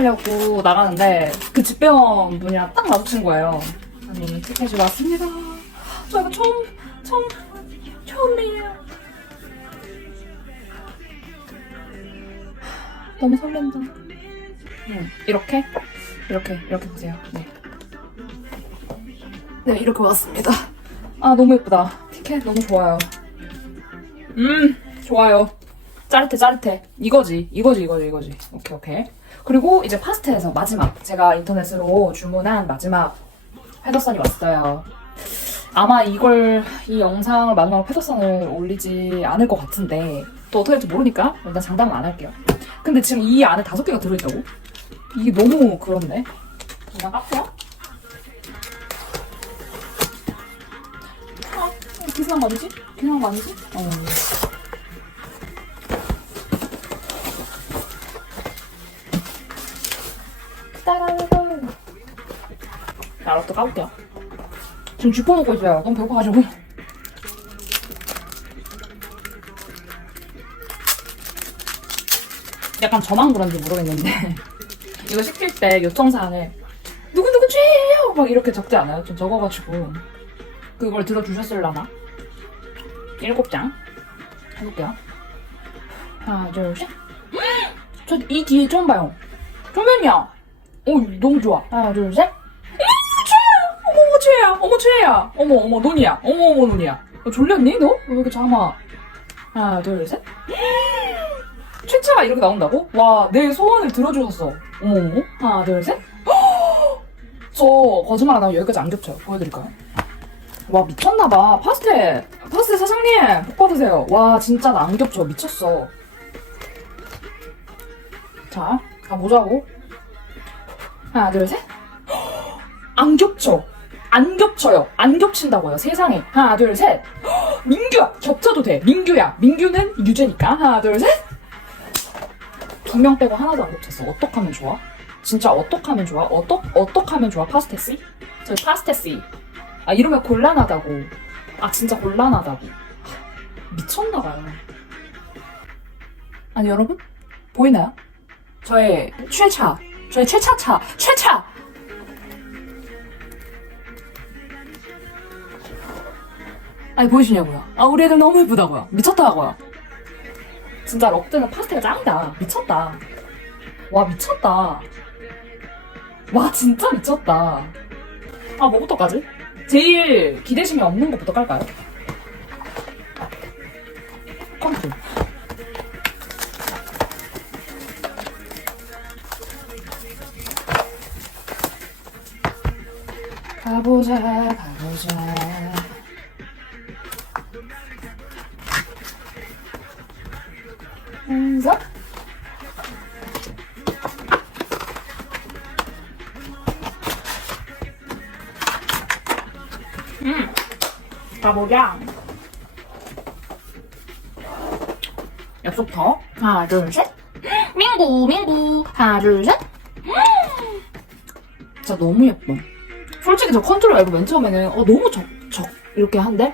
출근하려고 나가는데 그 집배원 분이랑 딱 마주친 거예요. 오늘 티켓이 왔습니다. 저 이거 처음 처음 처음이에요. 너무 설렌다. 음, 이렇게 이렇게 이렇게 보세요. 네. 네 이렇게 왔습니다. 아 너무 예쁘다. 티켓 너무 좋아요. 음 좋아요. 짜릿해 짜릿해. 이거지 이거지 이거지 이거지. 오케이 오케이. 그리고 이제 파스텔에서 마지막 제가 인터넷으로 주문한 마지막 패더선이 왔어요. 아마 이걸 이 영상을 마지막으로 패더선을 올리지 않을 것 같은데 또 어떻게 될지 모르니까 일단 장담은 안 할게요. 근데 지금 이 안에 다섯 개가 들어있다고? 이게 너무 그렇네. 그냥 깎게요. 아, 비싼 거 아니지? 비싼 거 아니지? 어. 나로 또 까볼게요. 지금 쥐포 먹고 있어요. 너무 배고파가지고. 약간 저만 그런지 모르겠는데 이거 시킬 때 요청사항에 누구누구 죄예요 막 이렇게 적지 않아요? 좀 적어가지고 그걸 들어주셨을라나? 일곱 장 해볼게요 하나 둘셋 저 이 뒤에 처음 봐요 조면이야 오 너무 좋아 하나 둘셋 어머 최야 어머 어머 어머 논이야 어머 어머 논이야 너 졸렸니 너? 왜 이렇게 잠아 하나 둘셋 최차가 이렇게 나온다고? 와, 내 소원을 들어주셨어. 어머 어머. 하나, 둘, 셋. 저 거짓말 안 하고 여기까지 안 겹쳐요. 보여드릴까요? 와, 미쳤나봐. 파스텔. 파스텔 사장님, 복 받으세요. 와, 진짜 나 안 겹쳐. 미쳤어. 자, 가보자고. 하나, 둘, 셋. 안 겹쳐. 안 겹쳐요. 안 겹친다고요. 세상에. 하나, 둘, 셋. 민규야! 겹쳐도 돼. 민규야. 민규는 유죄니까. 하나, 둘, 셋. 두 명 빼고 하나도 안 겹쳤어. 어떡하면 좋아? 진짜 어떡하면 좋아? 어떡, 어떡하면 좋아? 파스테씨? 저 파스테씨. 아, 이러면 곤란하다고. 아, 진짜 곤란하다고. 하, 미쳤나봐요. 아니, 여러분? 보이나요? 저의 최차. 저의 최차차. 최차! 아니, 보이시냐고요? 아, 우리 애들 너무 예쁘다고요. 미쳤다고요. 진짜 럭드는 파스텔 짱이다. 미쳤다. 와, 미쳤다. 와, 진짜 미쳤다. 아, 뭐부터 까지? 제일 기대심이 없는 것부터 깔까요? 컨트. 가보자, 가보자. 한석 음 가보자 약속터 하나 둘셋. 민구 민구. 하나 둘셋. 진짜 너무 예뻐. 솔직히 저 컨트롤 알고 맨 처음에는 어 너무 적, 적. 이렇게 한데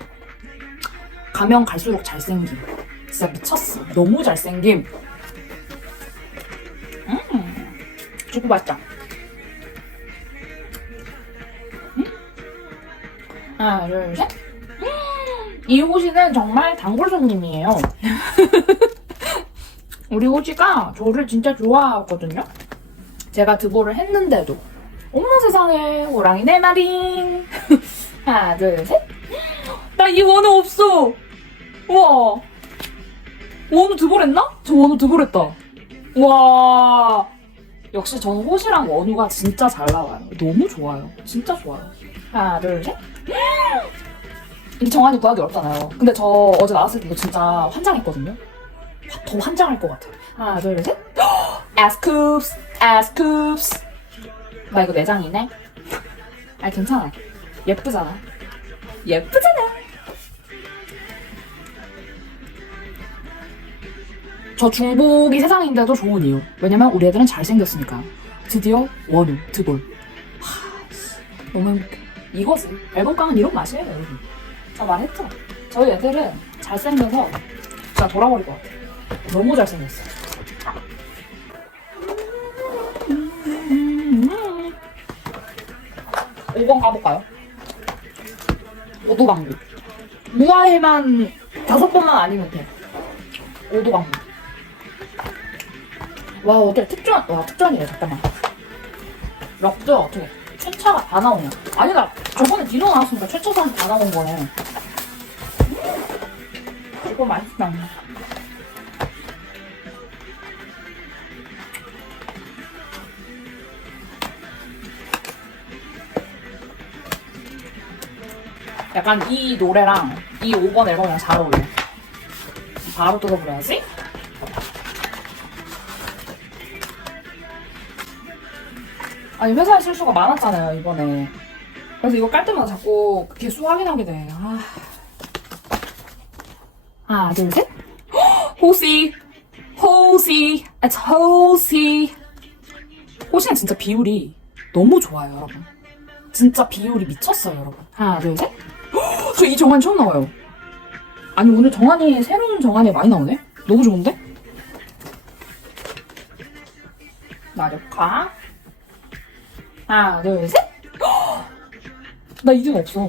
가면 갈수록 잘생김 진짜 미쳤어. 너무 잘생김. 음, 주고 맛있다. 음? 하나, 둘, 셋. 음, 이 호시는 정말 단골 손님이에요. 우리 호시가 저를 진짜 좋아하거든요. 제가 드보를 했는데도. 어머나 세상에, 호랑이 네 마리. 하나, 둘, 셋. 나 이 원호 없어. 우와. 원우 드볼 했나? 저 원우 드볼 했다. 와. 역시 저는 호시랑 원우가 진짜 잘 나와요. 너무 좋아요. 진짜 좋아요. 하나, 둘, 셋. 이 정한이 구하기 어렵잖아요. 근데 저 어제 나왔을 때 이거 진짜 환장했거든요. 와, 더 환장할 것 같아. 하나, 둘, 셋. 에스쿱스, 에스쿱스. 나 이거 내장이네. 아, 괜찮아. 예쁘잖아. 예쁘잖아. 저 중복이 세상인데도 좋은 이유. 왜냐면 우리 애들은 잘생겼으니까. 드디어 원우, 드볼. 하, 씨, 너무 행복해. 이거지. 앨범깡은 이런 맛이에요, 여러분. 저 말했죠? 저희 애들은 잘생겨서 진짜 돌아버릴 것 같아. 너무 잘생겼어. 오 5번 가볼까요? 오도방구. 무아해만 다섯 번만 아니면 돼. 오도방구. 와, 어때? 특전, 와, 특전이래, 잠깐만. 럭저, 어떻게. 최차가 다 나오냐. 아니다, 저번에 디노 나왔으니까 최초선 다 나온 거네. 음, 이거 맛있다. 약간 이 노래랑 이 5번 앨범이랑 잘 어울려. 바로 뜯어버려야지. 아니 회사에 실수가 많았잖아요 이번에. 그래서 이거 깔 때마다 자꾸 개수 확인하게 돼. 아. 하나 둘 셋. 호시 호시 it's 호시 호시는 진짜 비율이 너무 좋아요 여러분. 진짜 비율이 미쳤어요 여러분. 하나 둘 셋. 저 이 정한 처음 나와요. 아니 오늘 정한이 새로운 정한이 많이 나오네. 너무 좋은데? 나력화 하나 둘 셋. 나 2등 없어.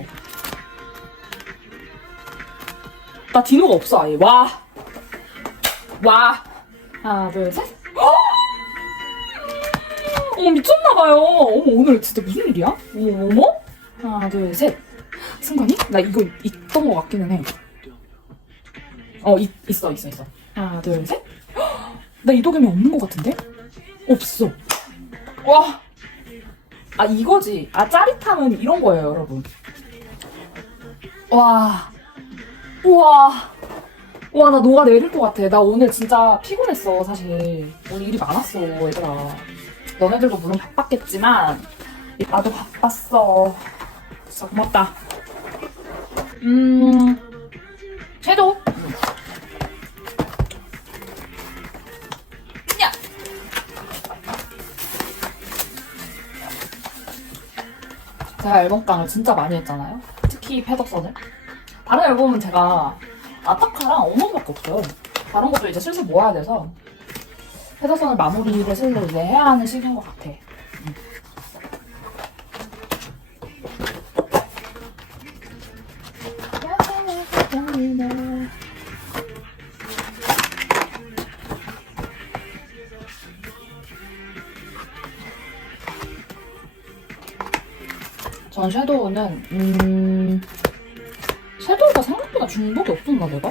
나 디노가 없어 아예. 와. 와. 하나 둘 셋. 어머 미쳤나봐요. 어머 오늘 진짜 무슨 일이야? 어머 어머. 하나 둘 셋. 승관이? 나 이거 있던 것 같기는 해. 어 있, 있어 있어 있어. 하나 둘 셋. 나 이도겸이 없는 것 같은데? 없어. 와. 아 이거지. 아 짜릿함은 이런 거예요, 여러분. 와. 우와. 와, 나 녹아 내릴 것 같아. 나 오늘 진짜 피곤했어, 사실. 오늘 일이 많았어, 얘들아. 너네들도 물론 바빴겠지만, 나도 바빴어. 진짜 고맙다. 음, 섀도 제가 앨범깡을 진짜 많이 했잖아요. 특히 패덕선을. 다른 앨범은 제가 아타카랑 어머밖에 없어요. 다른 것도 이제 슬슬 모아야 돼서 패덕선을 마무리를 슬슬 이제 해야 하는 시기인 것 같아. 음. 전 섀도우는 음 섀도우가 생각보다 중복이 없었나 내가?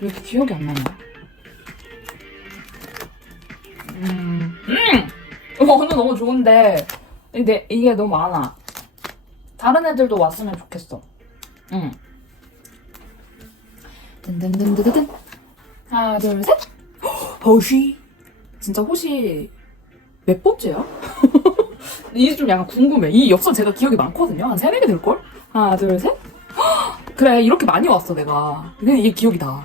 왜 이렇게 기억이 안 나냐? 음, 음! 오늘 너무 좋은데 근데 이게 너무 많아. 다른 애들도 왔으면 좋겠어. 응. 든든든든든 하나 둘 셋. 호시 진짜 호시 몇 번째야? 이게 좀 약간 궁금해. 이 엽서 제가 기억이 많거든요. 한 세네 개 될걸? 하나, 둘, 셋. 그래, 이렇게 많이 왔어, 내가. 근데 이게 기억이 나.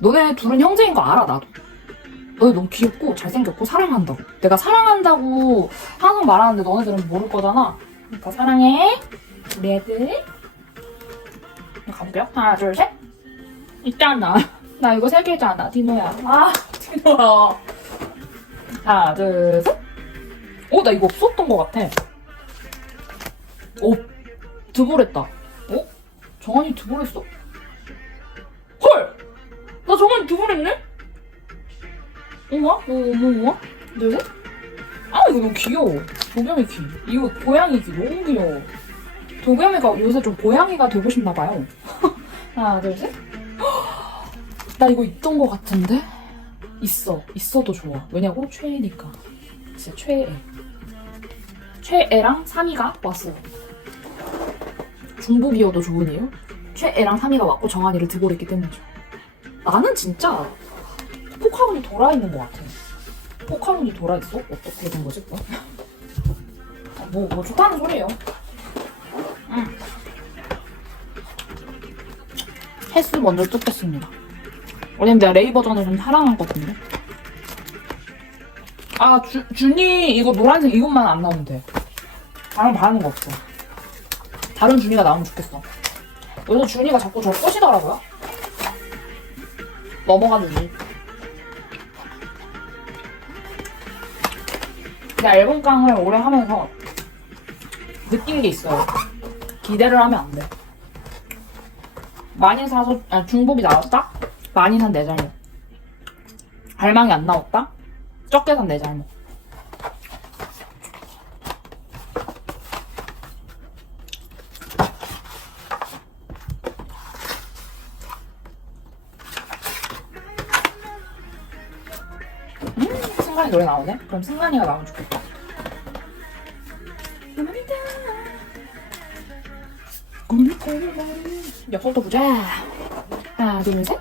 너네 둘은 형제인 거 알아, 나도. 너네 너무 귀엽고, 잘생겼고, 사랑한다고. 내가 사랑한다고 항상 말하는데 너네들은 모를 거잖아. 그러니까 사랑해. 우리 애들. 가볼게요. 하나, 둘, 셋. 있잖아. 나 이거 세 개잖아, 디노야. 아, 디노야. 하나, 둘, 셋. 어, 나 이거 없었던 것 같아. 어, 드볼했다. 어? 정한이 드볼했어. 헐! 나 정한이 드볼했네? 어머, 어머, 어머, 어머. 둘, 셋. 아, 이거 너무 귀여워. 도겸이 귀. 이거 고양이 귀 너무 귀여워. 도겸이가 요새 좀 고양이가 되고 싶나 봐요. 하나, 둘, 셋. 나 이거 있던 것 같은데? 있어. 있어도 좋아. 왜냐고? 최애니까. 진짜 최애. 최애랑 3위가 왔어요. 중복이어도 좋은 이유? 최애랑 3위가 왔고 정한이를 드볼했기 때문이죠. 나는 진짜 포카운이 돌아있는 것 같아. 포카운이 돌아있어? 어떻게 된 거지? 뭐, 뭐 좋다는 소리예요. 응. 횟수 먼저 뜯겠습니다. 왜냐면 내가 레이 버전을 좀 사랑하거든요. 아, 주, 준이 이거 노란색 이것만 안 나오면 돼. 다른 바라는 거 없어. 다른 준이가 나오면 좋겠어. 요새 준이가 자꾸 저 꼬시더라고요. 넘어가 주지. 제가 앨범 깡을 오래 하면서 느낀 게 있어요. 기대를 하면 안 돼. 많이 사서, 아, 중복이 나왔다? 많이 산 내 잘못. 갈망이 안 나왔다? 적게 산 내 잘못. 승관이 노래 나오네? 그럼 승관이가 나오면 좋겠다. 엽서도 보자. 하나, 둘, 셋.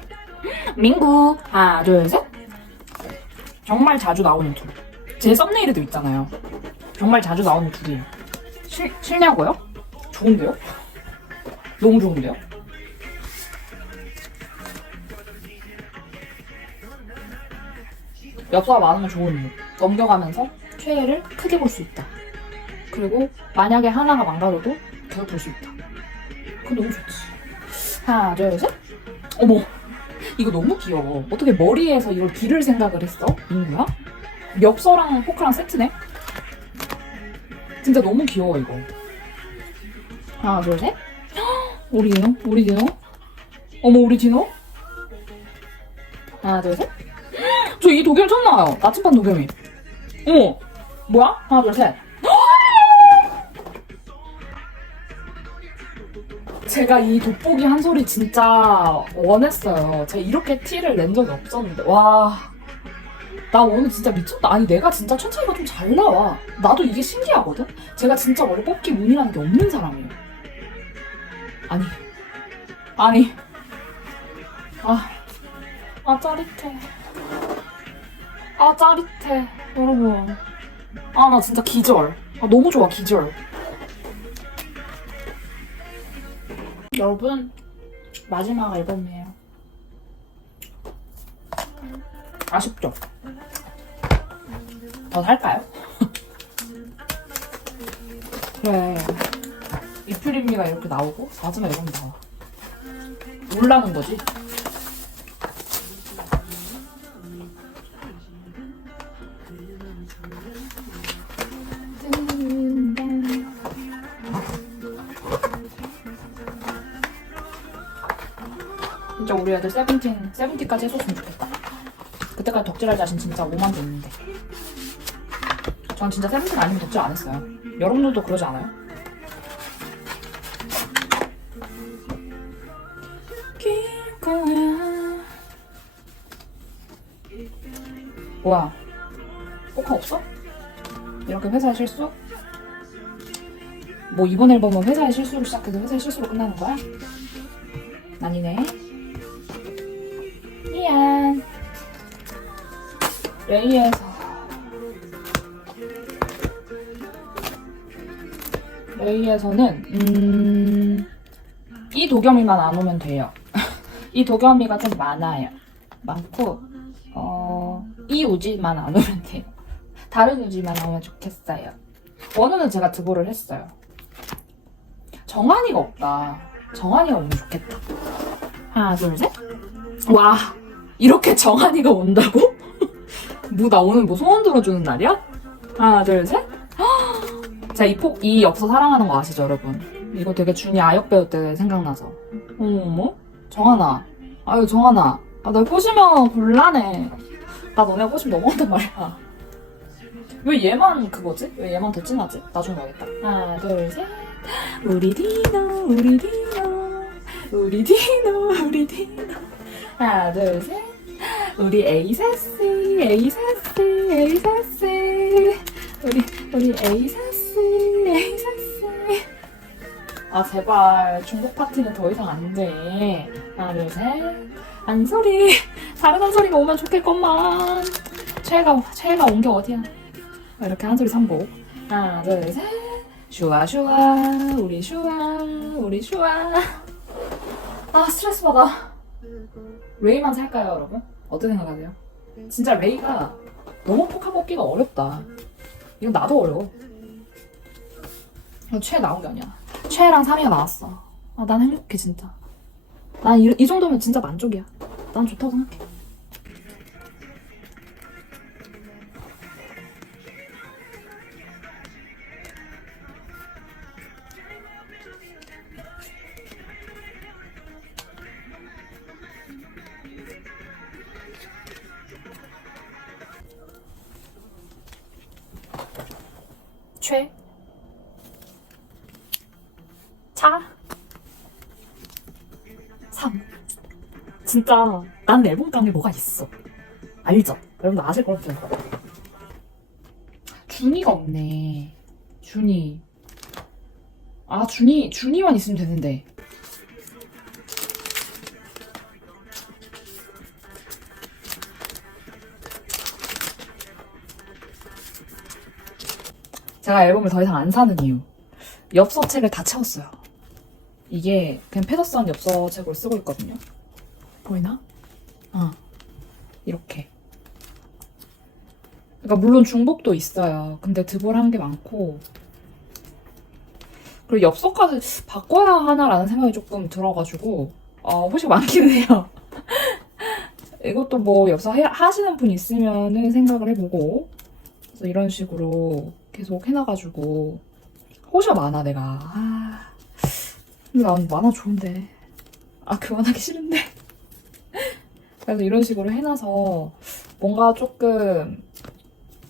민구. 하나, 둘, 셋. 정말 자주 나오는 둘. 제 썸네일에도 있잖아요. 정말 자주 나오는 둘이에요. 실, 실냐고요? 좋은데요? 너무 좋은데요? 엽서가 많으면 좋은 이유. 넘겨가면서 최애를 크게 볼 수 있다. 그리고 만약에 하나가 망가져도 계속 볼 수 있다. 그거 너무 좋지. 하나, 둘, 셋. 어머, 이거 너무 귀여워. 어떻게 머리에서 이걸 기를 생각을 했어? 민구야? 엽서랑 포크랑 세트네? 진짜 너무 귀여워, 이거. 하나, 둘, 셋. 헉, 우리 디노? 우리 디노? 어머, 우리 디노? 하나, 둘, 셋. 저 이 도겸 처음 나와요. 나침반 도겸이. 어머, 뭐야? 하나, 둘, 셋. 제가 이 돋보기 한 소리 진짜 원했어요. 제가 이렇게 티를 낸 적이 없었는데. 와. 나 오늘 진짜 미쳤다. 아니, 내가 진짜 첫 차이가 좀 잘 나와. 나도 이게 신기하거든? 제가 진짜 원래 뽑기 운이라는 게 없는 사람이에요. 아니. 아니. 아. 아, 짜릿해. 아, 짜릿해. 여러분. 아, 나 진짜 기절. 아, 너무 좋아, 기절. 여러분, 마지막 앨범이에요. 아쉽죠? 더 살까요? 그래. 이프림미가 이렇게 나오고, 마지막 앨범이 나와. 놀라는 거지. 진짜 우리 애들 세븐틴, 세븐틴까지 해줬으면 좋겠다. 그때까지 덕질할 자신 진짜 5만도 있는데. 전 진짜 세븐틴 아니면 덕질 안 했어요. 여러분들도 그러지 않아요? 뭐야? 포카 없어? 이렇게 회사의 실수? 뭐 이번 앨범은 회사의 실수로 시작해서 회사의 실수로 끝나는 거야? 아니네. 미안. 레이에서 레이에서는 음, 이 도겸이만 안 오면 돼요. 이 도겸이가 좀 많아요. 많고 어, 이 우지만 안 오면 돼요. 다른 우지만 오면 좋겠어요. 원우는 제가 드보를 했어요. 정한이가 없다. 정한이가 오면 좋겠다. 하나, 둘, 셋. 와, 이렇게 정한이가 온다고? 뭐, 나 오늘 뭐 소원 들어주는 날이야? 하나, 둘, 셋. 제가 이 폭, 이 엽서 사랑하는 거 아시죠, 여러분? 이거 되게 준이 아역 배우 때 생각나서. 어머, 정한아. 아유, 정한아. 아, 나 꼬시면 곤란해. 나 너네 꼬시면 넘어간단 말이야. 왜 얘만 그거지? 왜 얘만 더 진하지? 나중에 봐야겠다. 하나, 둘, 셋. 우리 디노, 우리 디노. 우리 디노, 우리 디노. 하나, 둘, 셋. 우리 에이사씨, 에이사씨, 에이사씨. 우리, 우리 에이사씨, 에이사씨. 아, 제발. 중국 파티는 더 이상 안 돼. 하나, 둘, 셋. 한 소리. 다른 한 소리가 오면 좋겠건만. 최애가, 최애가 온 게 어디야. 이렇게 한 소리 선곡. 하나, 둘, 셋. 슈아, 슈아. 우리 슈아. 우리 슈아. 아, 스트레스 받아. 레이만 살까요, 여러분? 어떻게 생각하세요? 진짜 레이가 너무 포카 뽑기가 어렵다. 이건 나도 어려워. 최 나온 게 아니야. 최랑 3위가 나왔어. 아, 난 행복해, 진짜. 난 이, 이 정도면 진짜 만족이야. 난 좋다고 생각해. 진짜 난 앨범깡에 뭐가 있어. 알죠? 여러분도 아실 거라고 생각해요. 준이가 없네. 준이. 아, 준이, 준이만 있으면 되는데. 제가 앨범을 더 이상 안 사는 이유. 엽서책을 다 채웠어요. 이게 그냥 페더슨 엽서책으로 쓰고 있거든요. 보이나? 어. 이렇게. 그러니까 물론 중복도 있어요. 근데 드볼한 게 많고 그리고 엽서까지 바꿔야 하나라는 생각이 조금 들어가지고 어, 혹시 많긴 해요. 이것도 뭐 엽서 해- 하시는 분 있으면은 생각을 해보고 그래서 이런 식으로 계속 해놔가지고 호셔 많아 내가 아 근데 난 만화 좋은데 아 그만하기 싫은데 그래서 이런 식으로 해놔서 뭔가 조금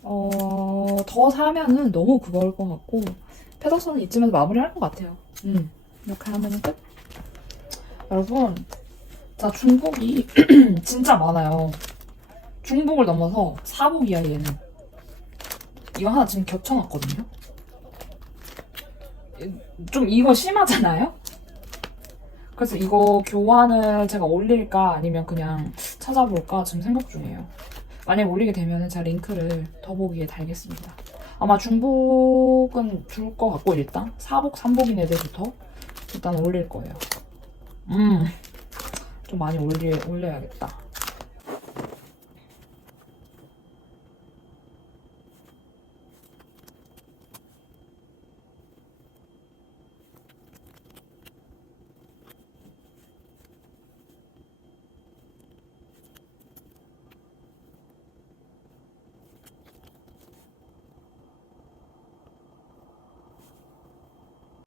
어, 더 사면은 너무 그거일 것 같고 페더슨은 이쯤에서 마무리할 것 같아요. 음. 이렇게 하면은 끝. 여러분 자 중복이 진짜 많아요. 중복을 넘어서 사복이야 얘는. 이거 하나 지금 겹쳐놨거든요. 좀 이거 심하잖아요? 그래서 이거 교환을 제가 올릴까 아니면 그냥 찾아볼까 지금 생각 중이에요. 만약 올리게 되면 제가 링크를 더보기에 달겠습니다. 아마 중복은 줄 것 같고 일단 사복, 삼복인 애들부터 일단 올릴 거예요. 음, 좀 많이 올리, 올려야겠다.